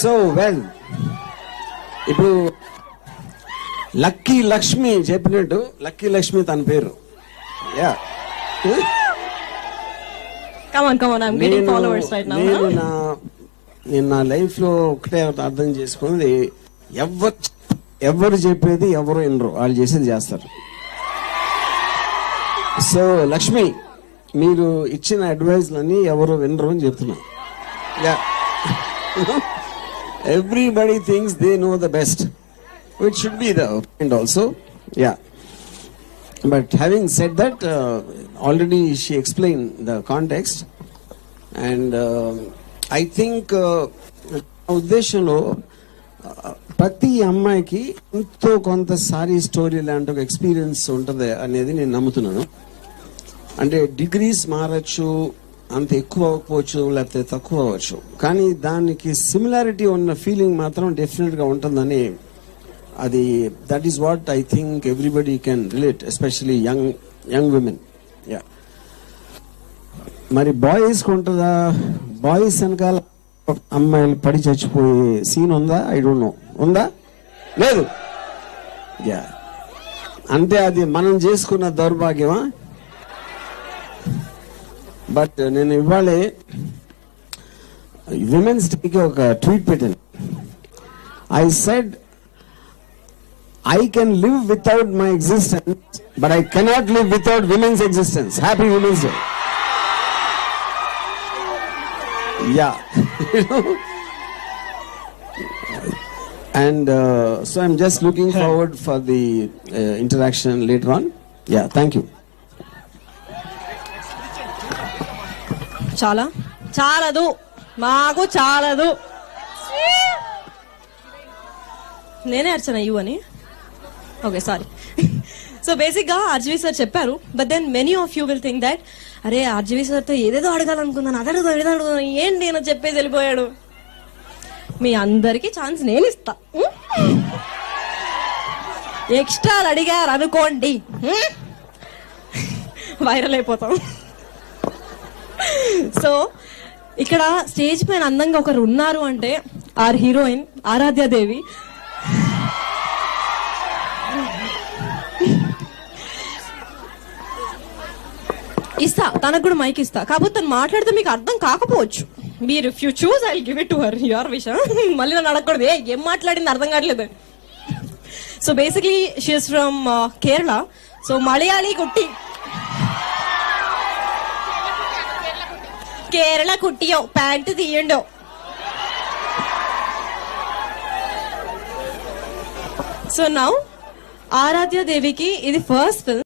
So well, ఇప్పుడు lucky Lakshmi చెప్పినట్టు, lucky Lakshmi తన పేరు. యా, నేను నా లైఫ్ లో ఒకటే అర్థం చేసుకున్నది, ఎవరు చెప్పేది ఎవరు వినరు, వాళ్ళు చేసేది చేస్తారు. సో లక్ష్మి, మీరు ఇచ్చిన అడ్వైజ్లన్నీ ఎవరు వినరు అని చెప్తున్నా. Yeah, everybody thinks they know the best, which should be the point also. Yeah, but having said that, already she explained the context, and I think ఉద్దేశంలో ప్రతి అమ్మాయికి ఎంతో కొంత సారీ స్టోరీ లాంటి ఒక ఎక్స్పీరియన్స్ ఉంటుంది అనేది నేను నమ్ముతున్నాను. అంటే డిగ్రీస్ మారచ్చు, అంత ఎక్కువ అవ్వకపోవచ్చు, లేకపోతే తక్కువ అవ్వచ్చు, కానీ దానికి సిమిలారిటీ ఉన్న ఫీలింగ్ మాత్రం డెఫినెట్గా ఉంటుందని, అది that is what I think everybody can relate, especially young women. Yeah, మరి బాయ్స్కి ఉంటుందా? బాయ్స్ వెనకాల అమ్మాయిలు పడి చచ్చిపోయే సీన్ ఉందా? I don't know. ఉందా? లేదు. యా, అంటే అది మనం చేసుకున్న దౌర్భాగ్యమా? బట్ నేను ఇవాళే విమెన్స్ డేకి ఒక ట్వీట్ పెట్టాను. I said, I can live without my existence, but I cannot live without women's existence. Happy Women's Day. Yeah. And so I'm just looking forward for the interaction later on. Yeah, thank you. చాలదు, మాకు చాలదు. నేనే Archana you అని. Okay, sorry. So basic గా RGV sir చెప్పారు, but then many of you will think that, అరే RGV sir తో ఏదేదో అడగాలనుకున్నాను, అడగదు ఏంటి నేను చెప్పేసి వెళ్ళిపోయాడు. మీ అందరికి ఛాన్స్ నేను ఇస్తా. ఎక్స్ట్రా అడిగారు అనుకోండి, వైరల్ అయిపోతాం. సో ఇక్కడ స్టేజ్ పైన అందంగా ఒకరు ఉన్నారు అంటే ఆర్ హీరోయిన్ ఆరాధ్యాదేవి. ఇస్తా, తనకు కూడా మైక్ ఇస్తా, కాకపోతే తను మాట్లాడితే మీకు అర్థం కాకపోవచ్చు. మీరు if you choose I will give it to her, your wish. మళ్ళీ నన్ను అడగకూడదు ఏం మాట్లాడింది అర్థం కావట్లేదు. So basically she is from Kerala. So Malayali కుట్టి, కేరళ కుట్టియో ప్యాంటు తీయండో. సో నౌ ఆరాధ్యాదేవికి ఇది ఫస్ట్ ఫిల్మ్.